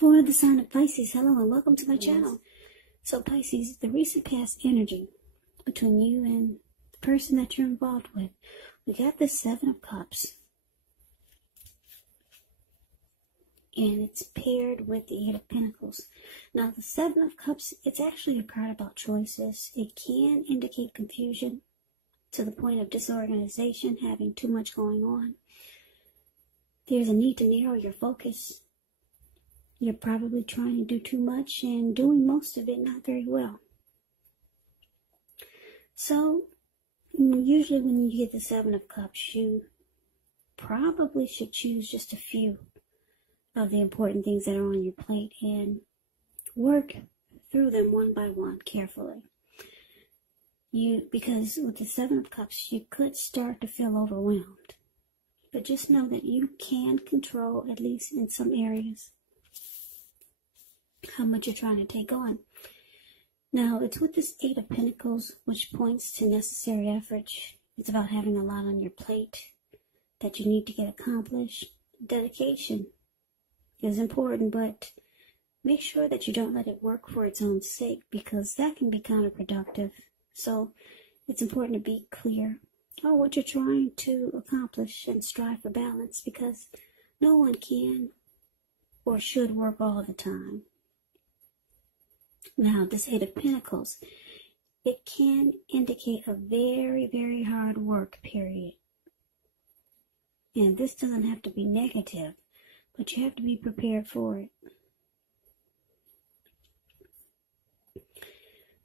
For the sign of Pisces, hello and welcome to my channel. So Pisces, the recent past energy between you and the person that you're involved with. We got the Seven of Cups. And it's paired with the Eight of Pentacles. Now the Seven of Cups, it's actually a card about choices. It can indicate confusion to the point of disorganization, having too much going on. There's a need to narrow your focus. You're probably trying to do too much and doing most of it not very well. So, usually when you get the Seven of Cups, you probably should choose just a few of the important things that are on your plate and work through them one by one carefully. Because with the Seven of Cups, you could start to feel overwhelmed. But just know that you can control, at least in some areas, how much you're trying to take on. Now, it's with this Eight of Pentacles, which points to necessary effort. It's about having a lot on your plate that you need to get accomplished. Dedication is important, but make sure that you don't let it work for its own sake, because that can be counterproductive. So it's important to be clear on what you're trying to accomplish and strive for balance, because no one can or should work all the time. Now, this Eight of Pentacles, it can indicate a very, very hard work period. And this doesn't have to be negative, but you have to be prepared for it.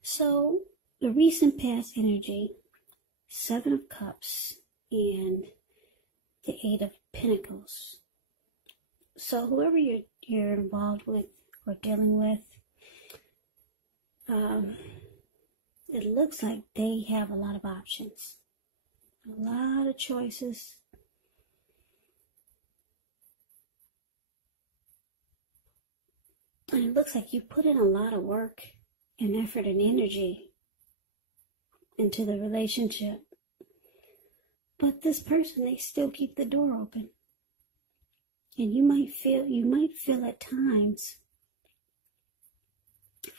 So, the recent past energy, Seven of Cups, and the Eight of Pentacles. So, whoever you're involved with or dealing with, it looks like they have a lot of options, a lot of choices. And it looks like you put in a lot of work and effort and energy into the relationship. But this person, they still keep the door open. And you might feel at times,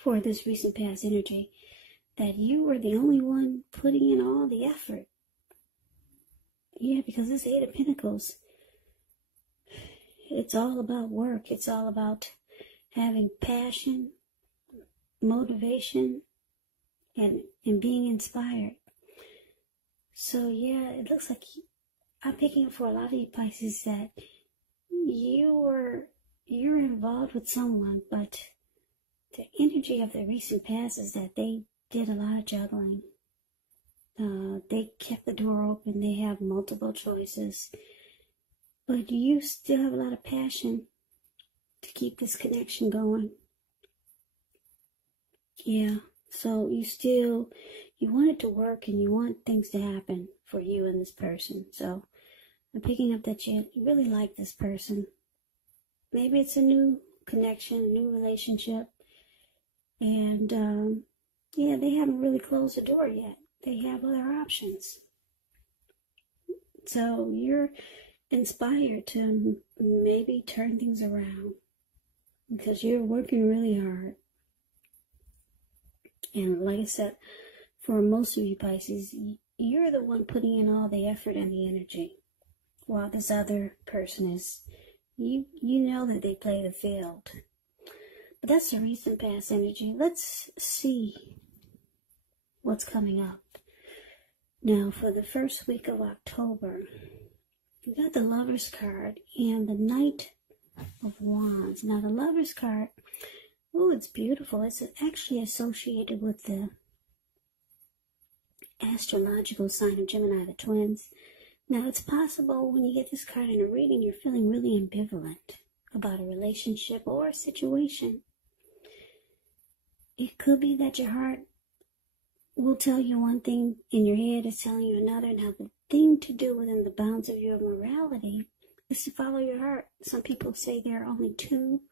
for this recent past energy, that you were the only one putting in all the effort. Yeah, because this Eight of Pentacles, it's all about work. It's all about having passion, motivation, and being inspired. So yeah, it looks like I'm picking up for a lot of you Pisces that you're involved with someone, but the energy of the recent past is that they did a lot of juggling. They kept the door open. They have multiple choices. But you still have a lot of passion to keep this connection going. Yeah, so you want it to work and you want things to happen for you and this person. So I'm picking up that you really like this person. Maybe it's a new connection, a new relationship. And, yeah, they haven't really closed the door yet. They have other options. So you're inspired to maybe turn things around because you're working really hard. And like I said, for most of you Pisces, you're the one putting in all the effort and the energy, while this other person is, you know that they play the field. But that's the recent past energy. Let's see what's coming up. Now, for the first week of October, we got the Lover's card and the Knight of Wands. Now, the Lover's card, oh, it's beautiful. It's actually associated with the astrological sign of Gemini, the twins. Now, it's possible when you get this card in a reading, you're feeling really ambivalent about a relationship or a situation. It could be that your heart will tell you one thing and your head is telling you another. Now, the thing to do within the bounds of your morality is to follow your heart. Some people say there are only two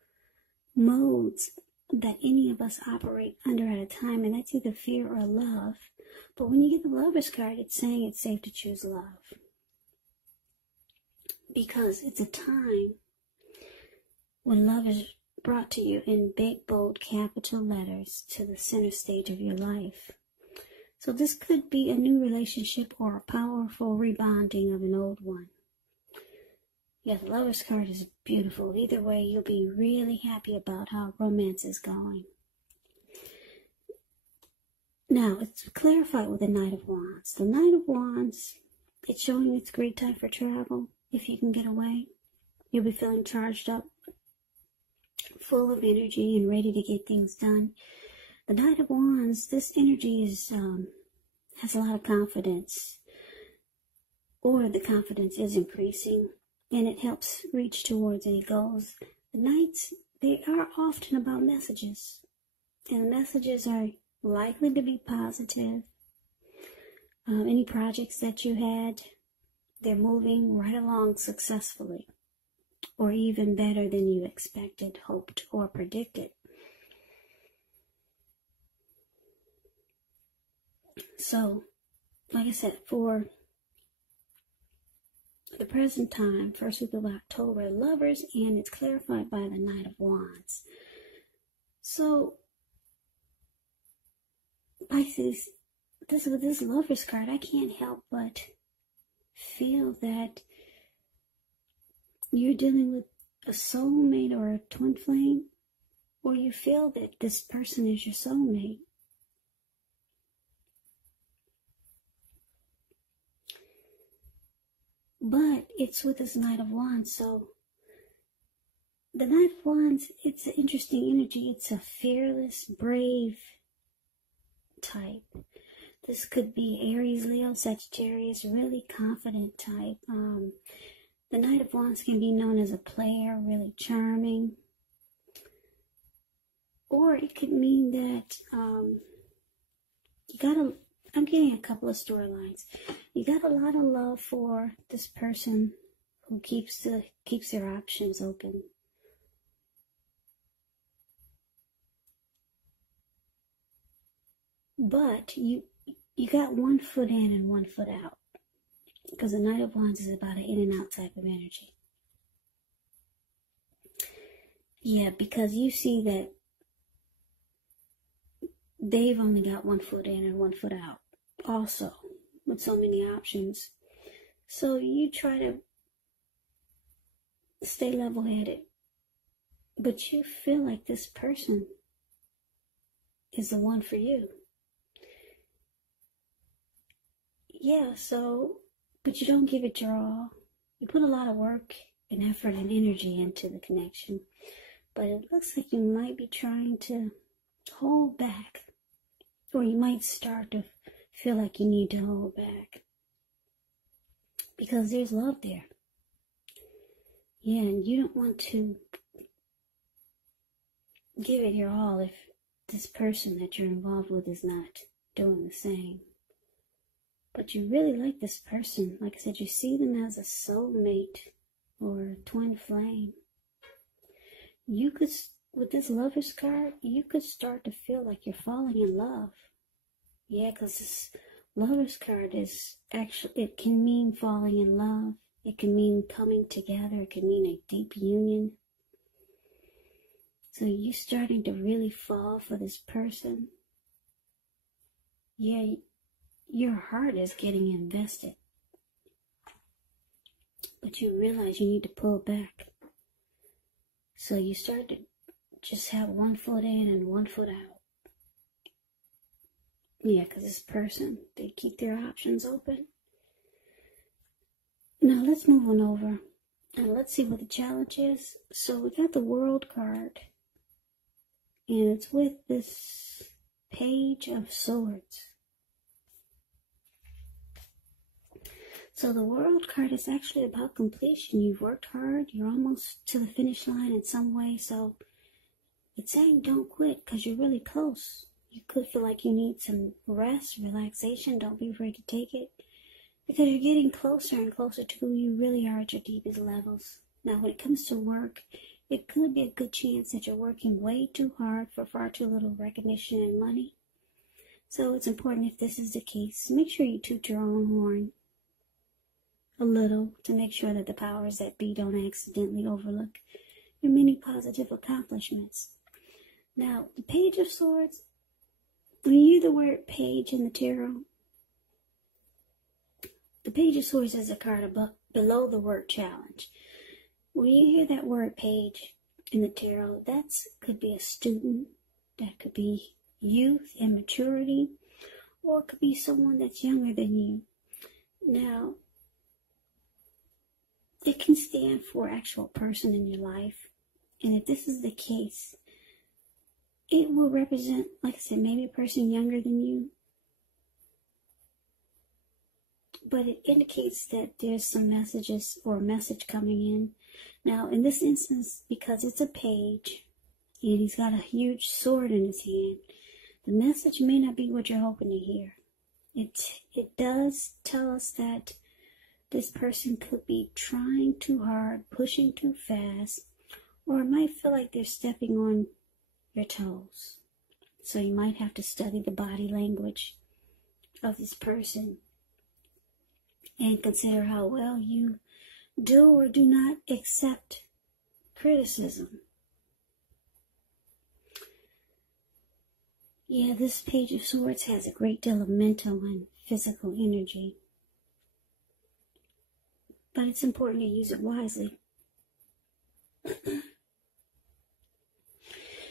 modes that any of us operate under at a time, and that's either fear or love. But when you get the Lover's card, it's saying it's safe to choose love, because it's a time when love is brought to you in big, bold, capital letters to the center stage of your life. So this could be a new relationship or a powerful rebonding of an old one. Yeah, the Lover's card is beautiful. Either way, you'll be really happy about how romance is going. Now, it's clarified with the Knight of Wands. The Knight of Wands, it's showing it's a great time for travel. If you can get away, you'll be feeling charged up, full of energy and ready to get things done. The Knight of Wands, this energy is has a lot of confidence, or the confidence is increasing, and it helps reach towards any goals. The Knights, they are often about messages, and the messages are likely to be positive. Any projects that you had, they're moving right along successfully, or even better than you expected, hoped, or predicted. So, like I said, for the present time, first week of October, Lovers, and it's clarified by the Knight of Wands. So, Pisces, with this Lovers card, I can't help but feel that you're dealing with a soulmate or a twin flame, or you feel that this person is your soulmate. But it's with this Knight of Wands, so the Knight of Wands, it's an interesting energy. It's a fearless, brave type. This could be Aries, Leo, Sagittarius, really confident type. The Knight of Wands can be known as a player, really charming. Or it could mean that I'm getting a couple of storylines. You got a lot of love for this person who keeps their options open. But you got one foot in and one foot out. Because the Knight of Wands is about an in and out type of energy. Yeah, because you see that they've only got one foot in and one foot out. Also, with so many options. So you try to stay level-headed. But you feel like this person is the one for you. Yeah, so, but you don't give it your all. You put a lot of work and effort and energy into the connection. But it looks like you might be trying to hold back. Or you might start to feel like you need to hold back. Because there's love there. Yeah, and you don't want to give it your all if this person that you're involved with is not doing the same. But you really like this person. Like I said, you see them as a soulmate or a twin flame. You could, with this Lover's card, you could start to feel like you're falling in love. Yeah, because this Lover's card is actually, it can mean falling in love. It can mean coming together. It can mean a deep union. So you're starting to really fall for this person. Yeah, your heart is getting invested. But you realize you need to pull back. So you start to just have one foot in and one foot out. Yeah, because this person, they keep their options open. Now let's move on over. And let's see what the challenge is. So we got the World card. And it's with this Page of Swords. So the World card is actually about completion. You've worked hard. You're almost to the finish line in some way. So it's saying don't quit because you're really close. You could feel like you need some rest, relaxation. Don't be afraid to take it. Because you're getting closer and closer to who you really are at your deepest levels. Now when it comes to work, it could be a good chance that you're working way too hard for far too little recognition and money. So it's important, if this is the case, make sure you toot your own horn a little to make sure that the powers that be don't accidentally overlook and many positive accomplishments. Now, the Page of Swords, when you hear the word page in the tarot, the Page of Swords is a card above, below the word challenge. When you hear that word page in the tarot, that could be a student, that could be youth and maturity, or it could be someone that's younger than you. Now, it can stand for actual person in your life. And if this is the case, it will represent, like I said, maybe a person younger than you. But it indicates that there's some messages or a message coming in. Now, in this instance, because it's a page, and he's got a huge sword in his hand, the message may not be what you're hoping to hear. It does tell us that this person could be trying too hard, pushing too fast, or it might feel like they're stepping on your toes. So you might have to study the body language of this person and consider how well you do or do not accept criticism. Yeah, this Page of Swords has a great deal of mental and physical energy. But it's important to use it wisely.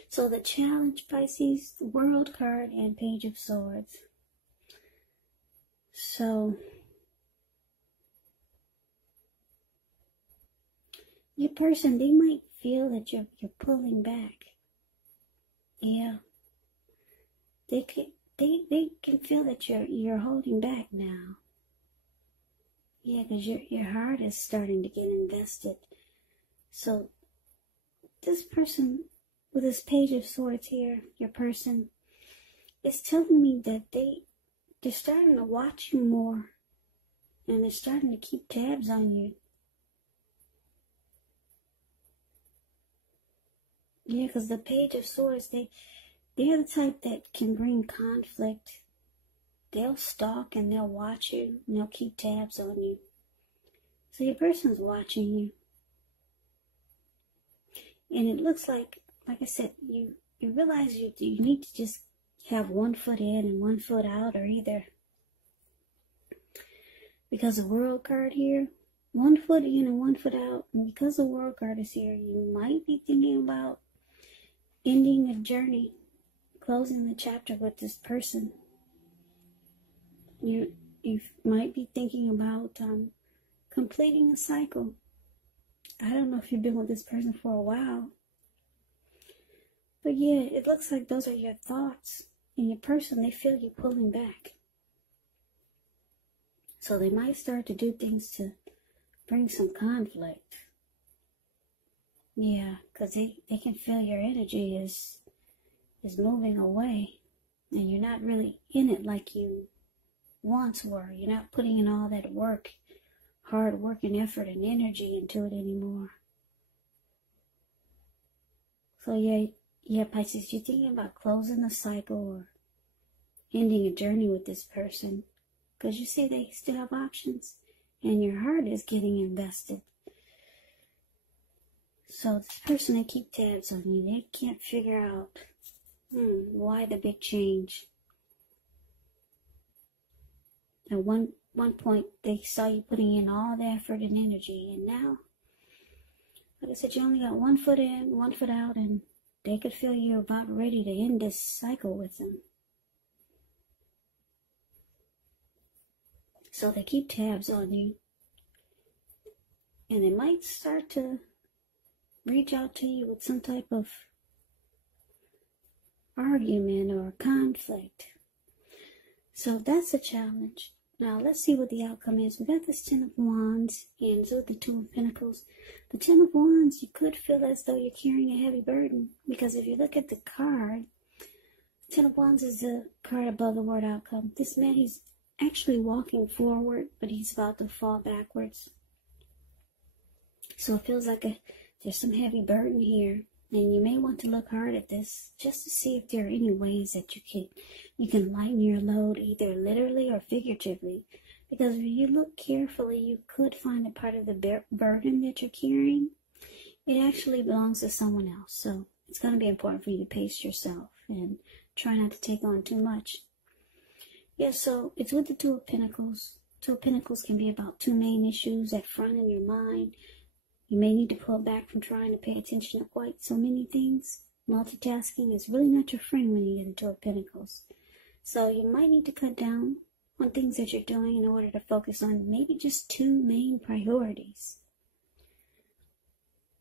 So the challenge, Pisces, the World card, and Page of Swords. So your person, they might feel that you're pulling back. Yeah. They can feel that you're holding back now. Yeah, because your heart is starting to get invested. So this person with this Page of Swords here, your person, is telling me that they're starting to watch you more, and they're starting to keep tabs on you. Yeah, because the Page of Swords, they're the type that can bring conflict. They'll stalk and they'll watch you and they'll keep tabs on you. So your person's watching you. And it looks like I said, you realize you need to just have 1 foot in and 1 foot out, or either, because the World card here, 1 foot in and 1 foot out, and because the World card is here, you might be thinking about ending a journey, closing the chapter with this person. You might be thinking about completing a cycle. I don't know if you've been with this person for a while. But yeah, it looks like those are your thoughts. And your person, they feel you pulling back. So they might start to do things to bring some conflict. Yeah, because they can feel your energy is moving away. And you're not really in it like you once were. You're not putting in all that work, hard work and effort and energy into it anymore. So yeah, Pisces, you're thinking about closing the cycle or ending a journey with this person, because you see they still have options and your heart is getting invested. So this person, they keep tabs on you. They can't figure out why the big change. At one point, they saw you putting in all the effort and energy, and now, like I said, you only got 1 foot in, 1 foot out, and they could feel you're about ready to end this cycle with them. So they keep tabs on you, and they might start to reach out to you with some type of argument or conflict. So that's a challenge. Now let's see what the outcome is. We got this 10 of Wands and with the 2 of Pentacles. The 10 of Wands, you could feel as though you're carrying a heavy burden, because if you look at the card, 10 of Wands is the card above the word outcome. This man, he's actually walking forward, but he's about to fall backwards. So it feels like there's some heavy burden here, and you may want to look hard at this just to see if there are any ways that you can lighten your load, either literally or figuratively. Because if you look carefully, you could find a part of the burden that you're carrying it actually belongs to someone else. So it's going to be important for you to pace yourself and try not to take on too much. Yeah, so it's with the Two of Pentacles. Two of Pentacles can be about two main issues at front in your mind. You may need to pull back from trying to pay attention to quite so many things. Multitasking is really not your friend when you get into Two of Pentacles. So you might need to cut down on things that you're doing in order to focus on maybe just two main priorities.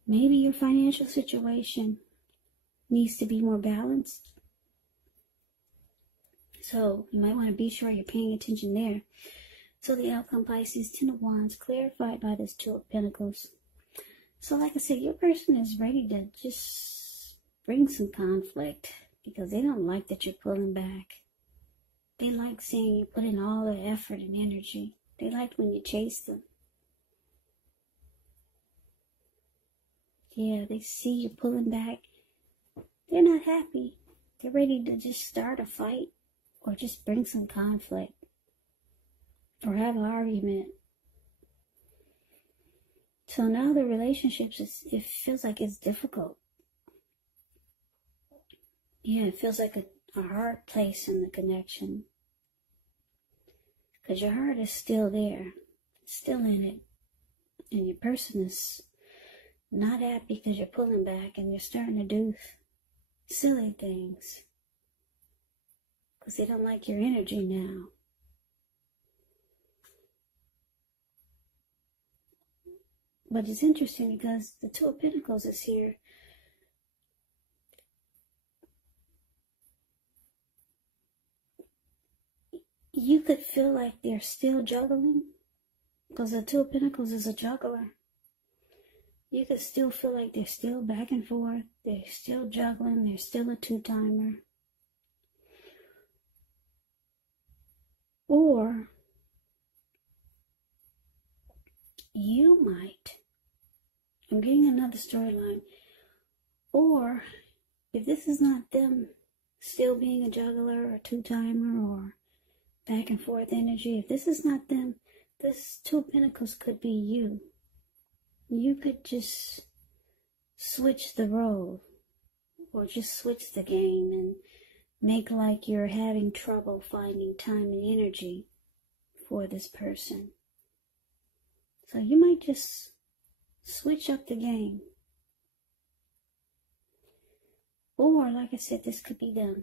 Maybe your financial situation needs to be more balanced. So you might want to be sure you're paying attention there. So the outcome, Pisces, Ten of Wands, clarified by this Two of Pentacles. So like I said, your person is ready to just bring some conflict because they don't like that you're pulling back. They like seeing you put in all the effort and energy. They like when you chase them. Yeah, they see you pulling back. They're not happy. They're ready to just start a fight or just bring some conflict or have an argument. So now the relationships, it feels like it's difficult. Yeah, it feels like a hard place in the connection. Because your heart is still there. It's still in it. And your person is not happy because you're pulling back and you're starting to do silly things. Because they don't like your energy now. But it's interesting because the Two of Pentacles is here. You could feel like they're still juggling. Because the Two of Pentacles is a juggler. You could still feel like they're still back and forth. They're still juggling. They're still a two-timer. Or you might, I'm getting another storyline, or if this is not them still being a juggler or two-timer or back and forth energy, if this is not them, this Two of Pentacles could be you. You could just switch the role or just switch the game and make like you're having trouble finding time and energy for this person. So you might just switch up the game. Or, like I said, this could be them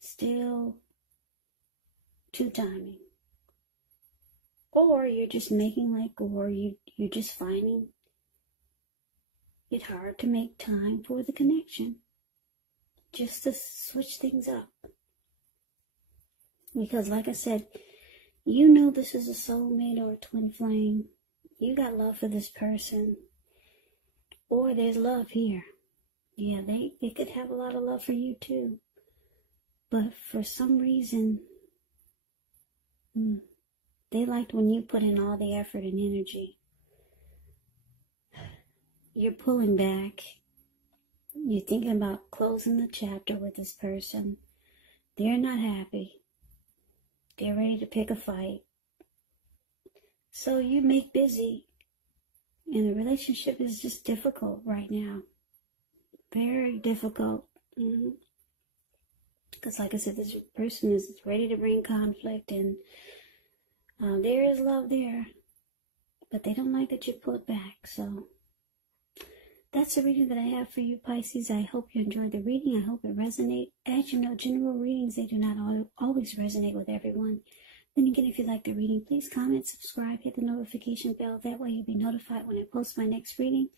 still two-timing. Or you're just making like, or you're just finding it hard to make time for the connection. Just to switch things up. Because like I said, you know this is a soulmate or a twin flame. You got love for this person. Or there's love here. Yeah, they could have a lot of love for you too. But for some reason, they liked when you put in all the effort and energy. You're pulling back. You're thinking about closing the chapter with this person. They're not happy. They're ready to pick a fight. So you make busy. And the relationship is just difficult right now. Very difficult. Because like I said, this person is ready to bring conflict. And there is love there. But they don't like that you pulled back. So that's the reading that I have for you, Pisces. I hope you enjoyed the reading. I hope it resonates. As you know, general readings, they do not always resonate with everyone. Then again, if you like the reading, please comment, subscribe, hit the notification bell. That way you'll be notified when I post my next reading.